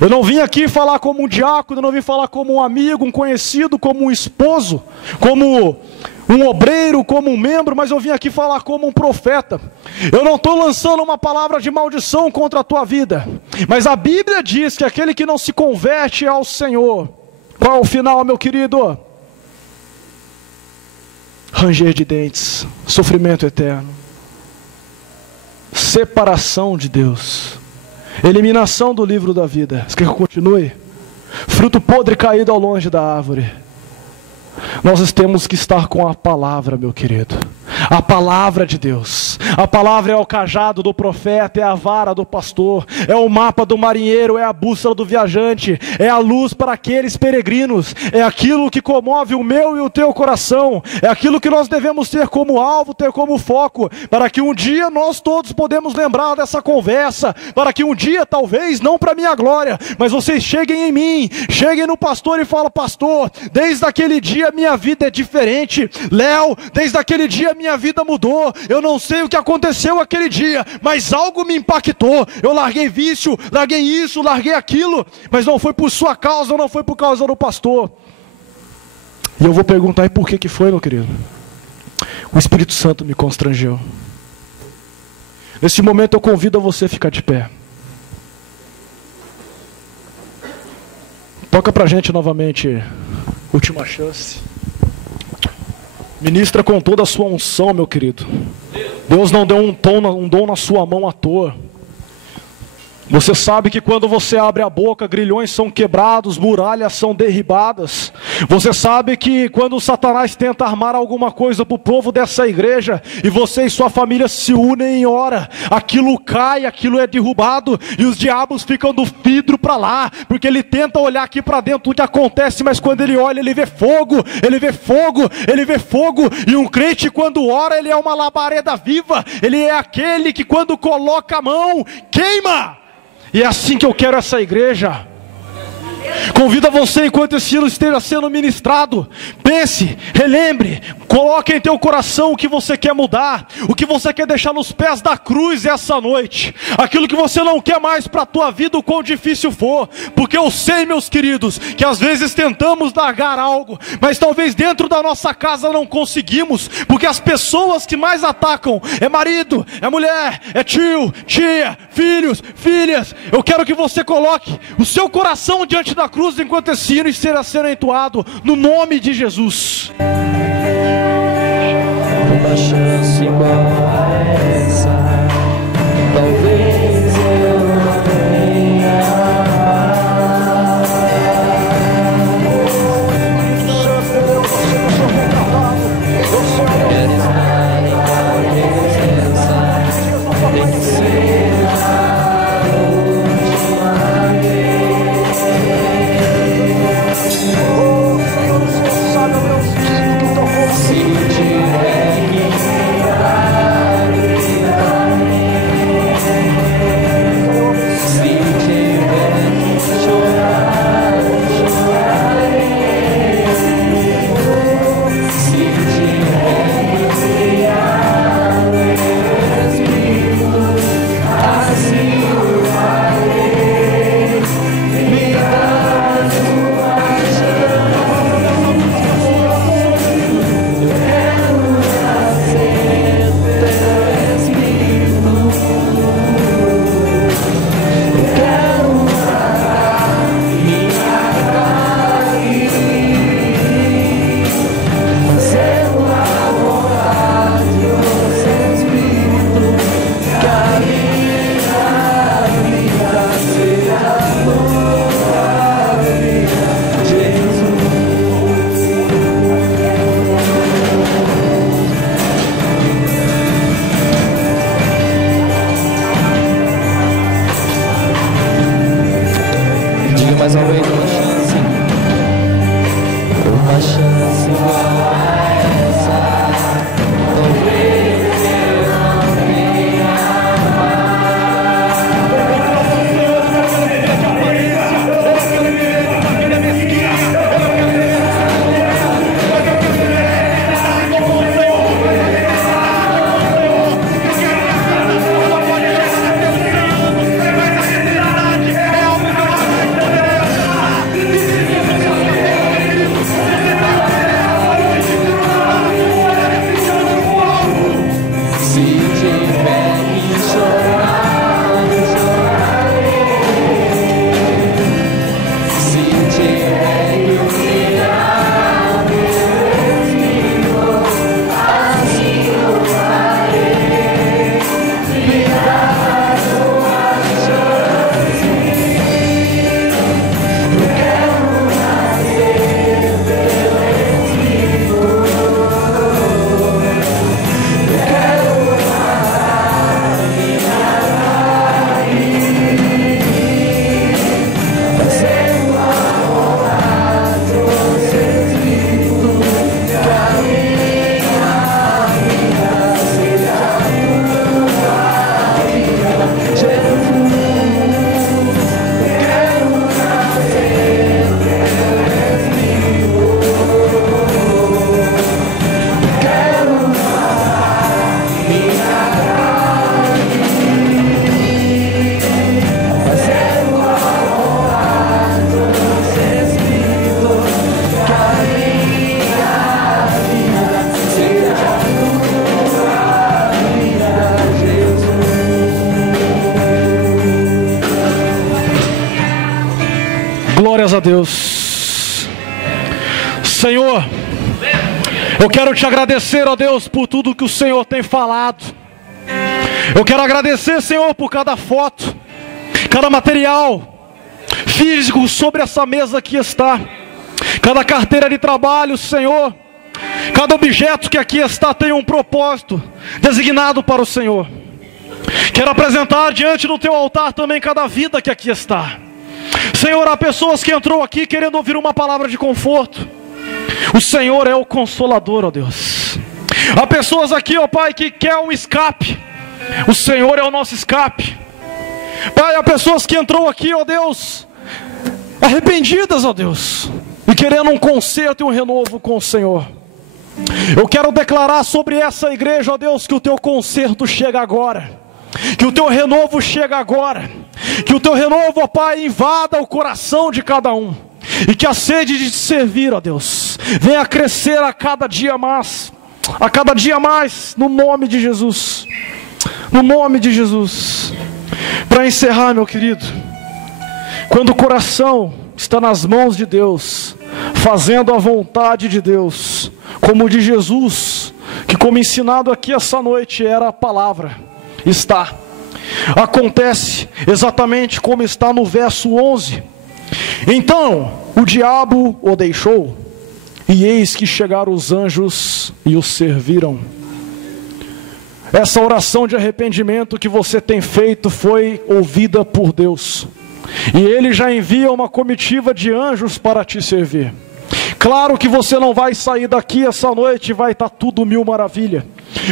Eu não vim aqui falar como um diácono, eu não vim falar como um amigo, um conhecido, como um esposo, como um obreiro, como um membro, mas eu vim aqui falar como um profeta. Eu não estou lançando uma palavra de maldição contra a tua vida, mas a Bíblia diz que aquele que não se converte ao Senhor, qual é o final, meu querido? Ranger de dentes, sofrimento eterno, separação de Deus, eliminação do livro da vida. Você quer que eu continue? Fruto podre caído ao longe da árvore. Nós temos que estar com a palavra, meu querido. A palavra de Deus. A palavra é o cajado do profeta, é a vara do pastor, é o mapa do marinheiro, é a bússola do viajante, é a luz para aqueles peregrinos, é aquilo que comove o meu e o teu coração, é aquilo que nós devemos ter como alvo, ter como foco, para que um dia nós todos podemos lembrar dessa conversa, para que um dia, talvez, não para minha glória, mas vocês cheguem em mim, cheguem no pastor e falem: pastor, desde aquele dia minha vida é diferente. Léo, desde aquele dia minha vida mudou. Eu não sei o que aconteceu aquele dia, mas algo me impactou. Eu larguei vício, larguei isso, larguei aquilo, mas não foi por sua causa, não foi por causa do pastor. E eu vou perguntar: e por que foi, meu querido? O Espírito Santo me constrangeu. Nesse momento eu convido a você a ficar de pé. Toca pra gente novamente Última Chance. Ministra com toda a sua unção, meu querido. Deus não deu um dom na sua mão à toa. Você sabe que quando você abre a boca, grilhões são quebrados, muralhas são derribadas. Você sabe que quando Satanás tenta armar alguma coisa para o povo dessa igreja, e você e sua família se unem em hora, aquilo cai, aquilo é derrubado, e os diabos ficam do vidro para lá, porque ele tenta olhar aqui para dentro do que acontece, mas quando ele olha, ele vê fogo, ele vê fogo, ele vê fogo. E um crente, quando ora, ele é uma labareda viva, ele é aquele que quando coloca a mão, queima. E é assim que eu quero essa igreja. Convida você, enquanto esse hino esteja sendo ministrado, pense, relembre, coloque em teu coração o que você quer mudar, o que você quer deixar nos pés da cruz essa noite, aquilo que você não quer mais para a tua vida, o quão difícil for, porque eu sei, meus queridos, que às vezes tentamos largar algo, mas talvez dentro da nossa casa não conseguimos, porque as pessoas que mais atacam é marido, é mulher, é tio, tia, filhos, filhas. Eu quero que você coloque o seu coração diante da cruz enquanto esse hino esteja sendo entoado, no nome de Jesus. Uma chance igual a essa, talvez eu não tenha. Quero estar em tua presença, nem que seja a última vez. Se tiver que chorar, se tiver que chorar, chorarei. Se tiver que criar meu espírito, assim o farei. Me dá tua chance. Eu quero nascer teu espírito. Eu quero matar minha carne, fazer a vontade do seu espírito, que a minha vida seja a tua vida, Jesus. Diga mais uma vez, uma chance igual a essa, talvez eu não tenha se tiver que chorar, chorarei. Se tiver que criar meu espírito, assim o farei. Me dá tua chance. Eu quero nascer teu espírito. Eu quero matar minha carne, fazer a vontade do seu espírito, que a minha vida seja a tua vida, Jesus. Eu quero nascer teu espírito. Eu quero matar minha carne, fazer a vontade do seu espírito, que a minha vida seja a tua vida, Jesus. Glórias a Deus. Senhor, eu quero te agradecer, ó Deus, por tudo que o Senhor tem falado. Eu quero agradecer, Senhor, por cada foto, cada material físico sobre essa mesa que está, cada carteira de trabalho, Senhor, cada objeto que aqui está tem um propósito designado para o Senhor. Quero apresentar diante do teu altar também cada vida que aqui está. Senhor, há pessoas que entrou aqui querendo ouvir uma palavra de conforto. O Senhor é o consolador, ó Deus. Há pessoas aqui, ó Pai, que quer um escape. O Senhor é o nosso escape. Pai, há pessoas que entrou aqui, ó Deus, arrependidas, ó Deus, e querendo um conserto e um renovo com o Senhor. Eu quero declarar sobre essa igreja, ó Deus, que o teu conserto chega agora, que o teu renovo chega agora, que o teu renovo, ó Pai, invada o coração de cada um, e que a sede de te servir, ó Deus, venha crescer a cada dia mais, no nome de Jesus, no nome de Jesus. Para encerrar, meu querido, quando o coração está nas mãos de Deus, fazendo a vontade de Deus, como o de Jesus, que como ensinado aqui essa noite era a palavra, acontece exatamente como está no verso 11. Então o diabo o deixou, e eis que chegaram os anjos e o serviram. Essa oração de arrependimento que você tem feito foi ouvida por Deus, e Ele já envia uma comitiva de anjos para te servir. Claro que você não vai sair daqui essa noite e vai estar tudo mil maravilha,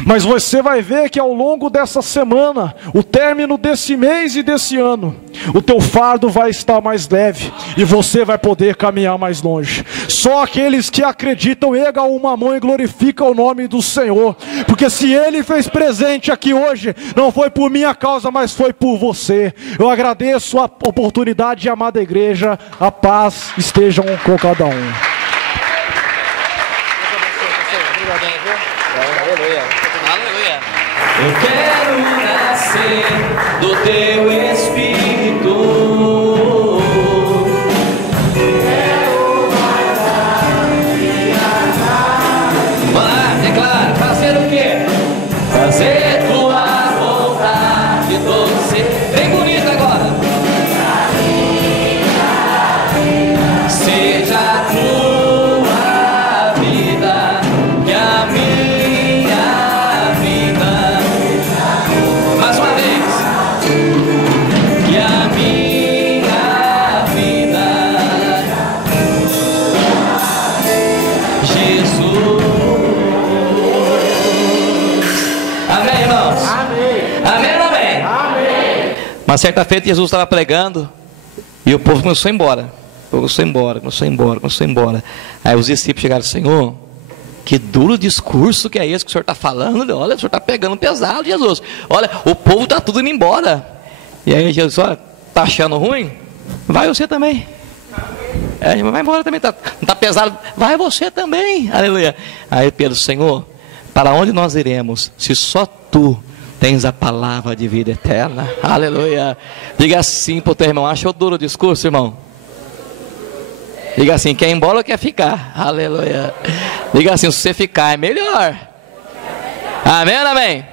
mas você vai ver que ao longo dessa semana, o término desse mês e desse ano, o teu fardo vai estar mais leve, e você vai poder caminhar mais longe. Só aqueles que acreditam, ergam uma mão e glorificam o nome do Senhor, porque se Ele fez presente aqui hoje, não foi por minha causa, mas foi por você. Eu agradeço a oportunidade, amada igreja. A paz estejam com cada um. Aleluia. Aleluia. Eu quero nascer do teu Espírito. Vamos lá, declara. Fazer o quê? Fazer tua vontade, todo ser. Bem bonito agora. Seja a tua vida, que a minha vida. Mais uma vez. Que a minha vida. Jesus. Amém, irmãos? Amém. Amém ou amém? Amém. Uma certa feita Jesus estava pregando e o povo começou a ir embora. Começou a ir embora. Aí os discípulos chegaram: Senhor, que duro discurso que é esse que o Senhor está falando? Olha, o Senhor está pegando pesado, Jesus. Olha, o povo está tudo indo embora. E aí Jesus: olha, está achando ruim? Vai você também. Vai embora também, não está pesado? Vai você também. Aleluia. Aí Pedro: Senhor, para onde nós iremos, se só Tu tens a palavra de vida eterna? Aleluia. Diga assim para o teu irmão: achou duro o discurso, irmão? Diga assim: quer ir embora ou quer ficar? Aleluia. Diga assim: se você ficar é melhor. Amém ou amém?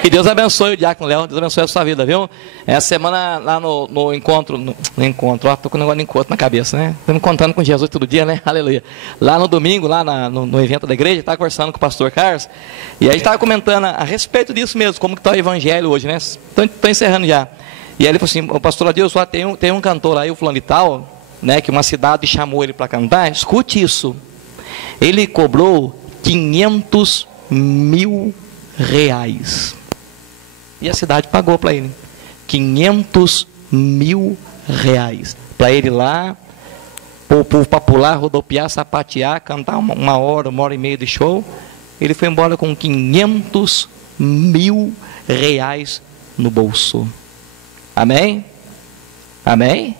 Que Deus abençoe o diácono Léo. Deus abençoe a sua vida, viu? Essa semana lá no encontro, ó, tô com um negócio de encontro na cabeça, né? Estamos contando com Jesus todo dia, né? Aleluia. Lá no domingo, lá no evento da igreja, estava conversando com o pastor Carlos, e aí a gente estava comentando a respeito disso mesmo, como que está o evangelho hoje, né? Estou encerrando já. E aí ele falou assim: o pastor Adilson, tem um cantor aí, o fulano e tal, né, que uma cidade chamou ele para cantar. Escute isso: ele cobrou 500 mil reais, e a cidade pagou para ele 500 mil reais para ele ir lá, o povo para pular, rodopiar, sapatear, cantar uma hora e meia de show. Ele foi embora com 500 mil reais no bolso. Amém? Amém?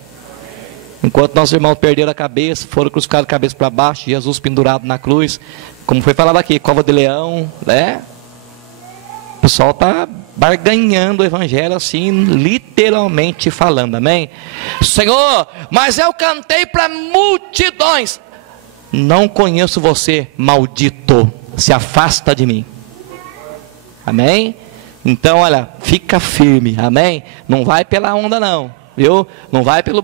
Enquanto nossos irmãos perderam a cabeça, foram crucificados de cabeça para baixo, Jesus pendurado na cruz, como foi falado aqui, cova de leão, né? O pessoal está barganhando o evangelho assim, literalmente falando. Amém? Senhor, mas eu cantei para multidões. Não conheço você, maldito, se afasta de mim. Amém? Então, olha, fica firme, amém? Não vai pela onda não, viu? Não vai pelo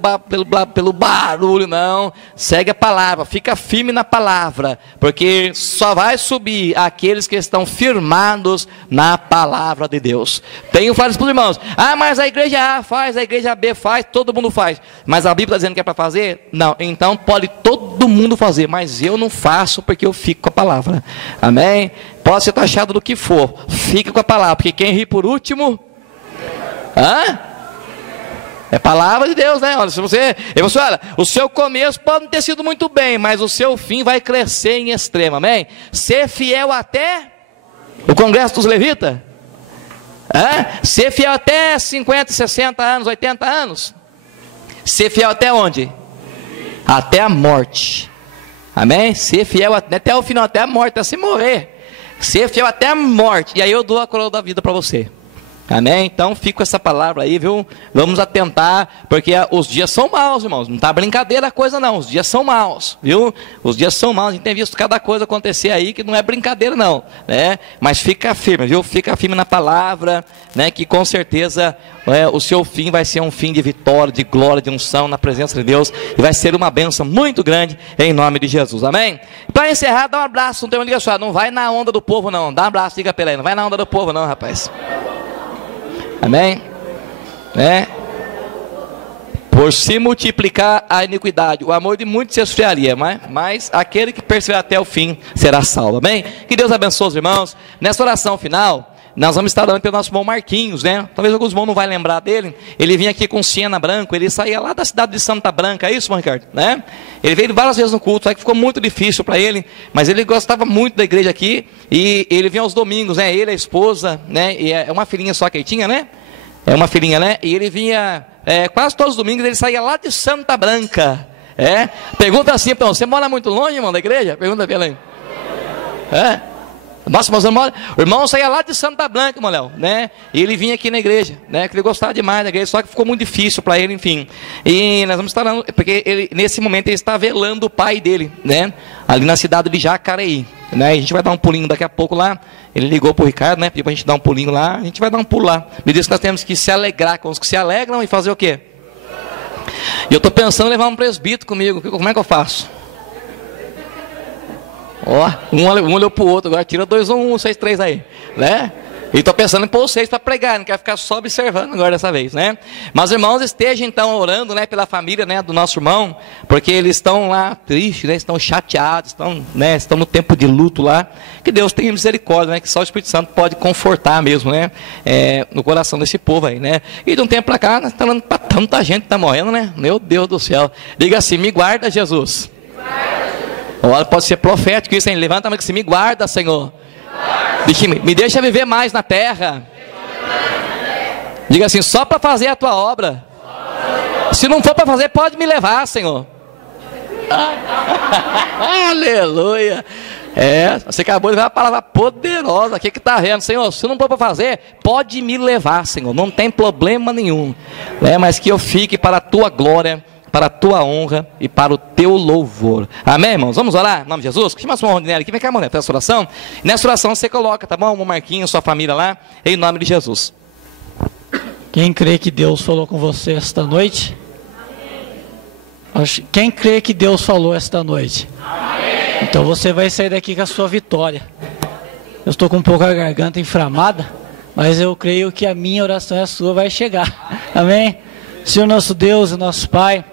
barulho não. Segue a palavra, fica firme na palavra, porque só vai subir aqueles que estão firmados na palavra de Deus. Tenho falado para os irmãos: ah, mas a igreja A faz, a igreja B faz, todo mundo faz. Mas a Bíblia está dizendo que é para fazer? Não, então pode todo mundo fazer, mas eu não faço, porque eu fico com a palavra. Amém? Pode ser taxado do que for, fica com a palavra, porque quem ri por último... Hã? É palavra de Deus, né? Olha, se você, olha, o seu começo pode não ter sido muito bem, mas o seu fim vai crescer em extremo, amém? Ser fiel até o congresso dos levitas, ser fiel até 50, 60 anos, 80 anos, ser fiel até onde? Até a morte, amém? Ser fiel até o final, até a morte, até se morrer, ser fiel até a morte, e aí eu dou a coroa da vida para você. Amém? Então fica com essa palavra aí, viu? Vamos atentar, porque os dias são maus, irmãos. Não está brincadeira a coisa não, os dias são maus, viu? Os dias são maus, a gente tem visto cada coisa acontecer aí que não é brincadeira não, né? Mas fica firme, viu? Fica firme na palavra, né? Que com certeza o seu fim vai ser um fim de vitória, de glória, de unção na presença de Deus, e vai ser uma bênção muito grande em nome de Jesus, amém? Para encerrar, dá um abraço, não tem uma ligação, não vai na onda do povo não, dá um abraço, diga para ele, não vai na onda do povo não, rapaz. Amém? Por se multiplicar a iniquidade, o amor de muitos se esfriaria, mas aquele que perseverar até o fim será salvo, amém? Que Deus abençoe os irmãos. Nessa oração final, nós vamos estar orando pelo nosso irmão Marquinhos, né? Talvez alguns irmãos não vão lembrar dele. Ele vinha aqui com Siena branco, ele saía lá da cidade de Santa Branca, é isso, irmão Ricardo? Né? Ele veio várias vezes no culto, só que ficou muito difícil para ele, mas ele gostava muito da igreja aqui, e ele vinha aos domingos, né? Ele, a esposa, né? E é uma filhinha só que ele tinha, né? É uma filhinha, né? E ele vinha quase todos os domingos, ele saía lá de Santa Branca. Pergunta assim, então, você mora muito longe, irmão, da igreja? Pergunta para ele aí. Nossa, mas o irmão saía lá de Santa Branca, irmão Léo, né? E ele vinha aqui na igreja, né? Que ele gostava demais da igreja, só que ficou muito difícil para ele, enfim. E nós vamos estar lá, porque ele, nesse momento ele está velando o pai dele, né? Ali na cidade de Jacareí, né? A gente vai dar um pulinho daqui a pouco lá. Ele ligou para o Ricardo, né? Pediu para a gente dar um pulinho lá. A gente vai dar um pulo lá. Me disse que nós temos que se alegrar com os que se alegram e fazer o quê? E eu estou pensando em levar um presbítero comigo. Como é que eu faço? Um olhou para o outro, agora tira 2 ou 1, 6, 3 aí, né? E estou pensando em pôr vocês para pregar, não quero ficar só observando agora dessa vez, né? Mas irmãos, estejam então orando, né, pela família, né, do nosso irmão, porque eles estão lá tristes, né, estão chateados, estão no tempo de luto lá. Que Deus tenha misericórdia, né, que só o Espírito Santo pode confortar mesmo, né, no coração desse povo aí, né? E de um tempo para cá, nós estamos falando para tanta gente que está morrendo, né? Meu Deus do céu. Diga assim, me guarda, Jesus. Olha, pode ser profético isso, hein? Levanta a mão que se me guarda, Senhor. Me deixa viver mais na terra. Diga assim, só para fazer a tua obra. Se não for para fazer, pode me levar, Senhor. Aleluia. Você acabou de ver uma palavra poderosa aqui que está vendo, Senhor. Se não for para fazer, pode me levar, Senhor. Não tem problema nenhum, mas que eu fique para a tua glória, para a tua honra e para o teu louvor. Amém, irmãos? Vamos orar em nome de Jesus? Chama a sua Rondinelli aqui, vem cá, irmão, faz essa oração. E nessa oração você coloca, tá bom? O Marquinhos, sua família lá, em nome de Jesus. Quem crê que Deus falou com você esta noite? Quem crê que Deus falou esta noite? Então você vai sair daqui com a sua vitória. Eu estou com um pouco a garganta inflamada, mas eu creio que a minha oração e a sua vai chegar. Amém? Senhor nosso Deus e nosso Pai,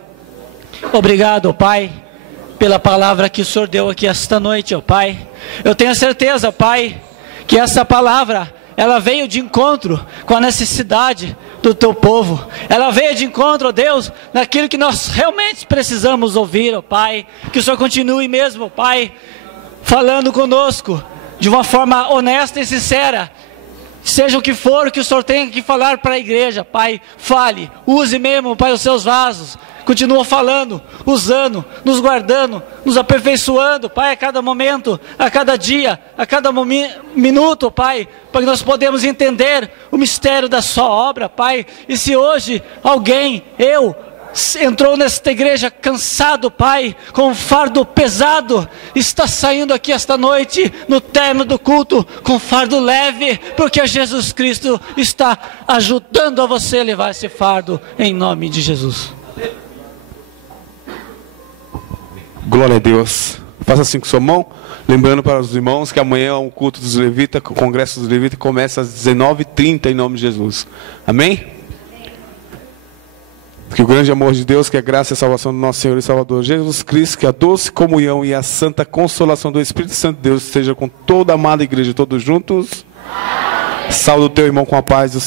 obrigado, ó Pai, pela palavra que o Senhor deu aqui esta noite, ó Pai. Eu tenho certeza, Pai, que essa palavra, ela veio de encontro com a necessidade do teu povo. Ela veio de encontro, ó Deus, naquilo que nós realmente precisamos ouvir, ó Pai. Que o Senhor continue mesmo, ó Pai, falando conosco de uma forma honesta e sincera. Seja o que for que o Senhor tenha que falar para a igreja, Pai, fale, use mesmo, Pai, os seus vasos, continua falando, usando, nos guardando, nos aperfeiçoando, Pai, a cada momento, a cada dia, a cada minuto, Pai, para que nós podemos entender o mistério da sua obra, Pai. E se hoje alguém, entrou nesta igreja cansado, Pai, com um fardo pesado, está saindo aqui esta noite, no término do culto, com fardo leve, porque Jesus Cristo está ajudando a você a levar esse fardo, em nome de Jesus. Glória a Deus. Faça assim com sua mão, lembrando para os irmãos que amanhã é o culto dos levitas, o congresso dos levitas começa às 19h30 em nome de Jesus. Amém? Que o grande amor de Deus, que a graça e a salvação do nosso Senhor e Salvador Jesus Cristo, que a doce comunhão e a santa consolação do Espírito Santo de Deus esteja com toda a amada igreja, todos juntos. Saúde o teu irmão com a paz do